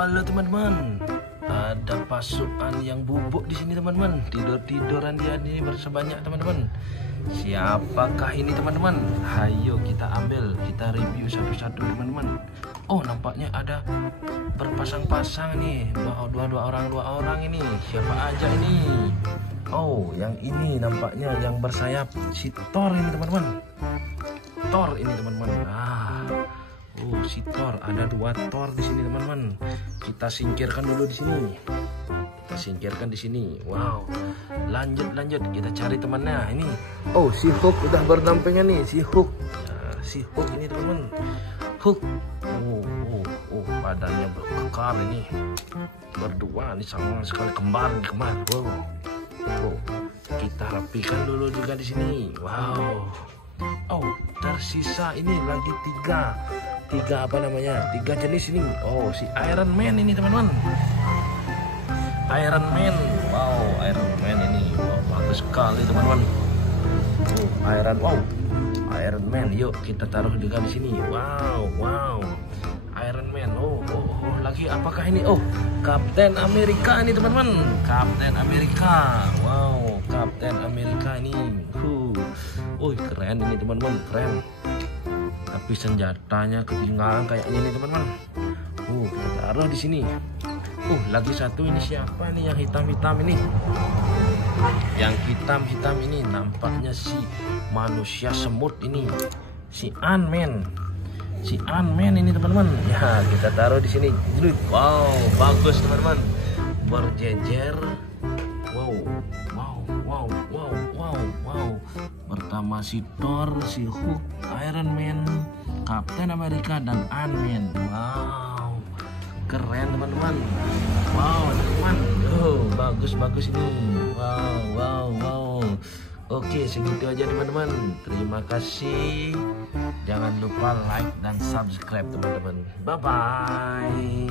halo teman-teman. Ada pasukan yang bubuk di sini teman-teman. Tidur-tiduran dia ini bersebanyak teman-teman. Siapakah ini teman-teman? Hayo kita ambil, kita review satu-satu teman-teman. Oh, nampaknya ada berpasang-pasang nih. Dua orang ini. Siapa aja ini? Oh, yang ini nampaknya yang bersayap si Thor ini teman-teman. Thor ini teman-teman. Oh, si Thor, ada dua Thor di sini teman-teman. Kita singkirkan dulu di sini. Kita singkirkan di sini. Wow. Lanjut kita cari temannya ini. Oh, si Hulk udah berdampingan nih, si Hulk. Nah, si Hulk ini teman-teman. Hulk. Oh, badannya berkekar ini. Berdua nih sama sekali kembar. Wow. Oh, kita rapikan dulu juga di sini. Wow. Oh, tersisa ini lagi tiga jenis ini. Oh, si Iron Man ini teman-teman. Iron Man. Wow, Iron Man ini. Wow, bagus sekali teman-teman. Iron Man. Yuk kita taruh juga di sini. Wow. Iron Man. Oh, lagi apakah ini? Oh, Captain America ini teman-teman. Captain America. Wow, Captain America ini. Keren ini teman-teman, keren. Tapi senjatanya ketinggalan kayaknya ini teman-teman. Kita taruh di sini. Lagi satu ini siapa nih yang hitam-hitam ini? Yang hitam-hitam ini nampaknya si manusia semut ini. Si Ant-Man. Si Ant-Man ini teman-teman. Ya, kita taruh di sini. Wow, bagus teman-teman. Berjejer. Wow. Pertama si Thor, si Hulk, Iron Man, Captain America, dan Ant-Man. Wow, keren teman-teman. Wow teman-teman. Bagus ini. Wow. Oke, segitu aja teman-teman. Terima kasih. Jangan lupa like dan subscribe teman-teman. Bye-bye.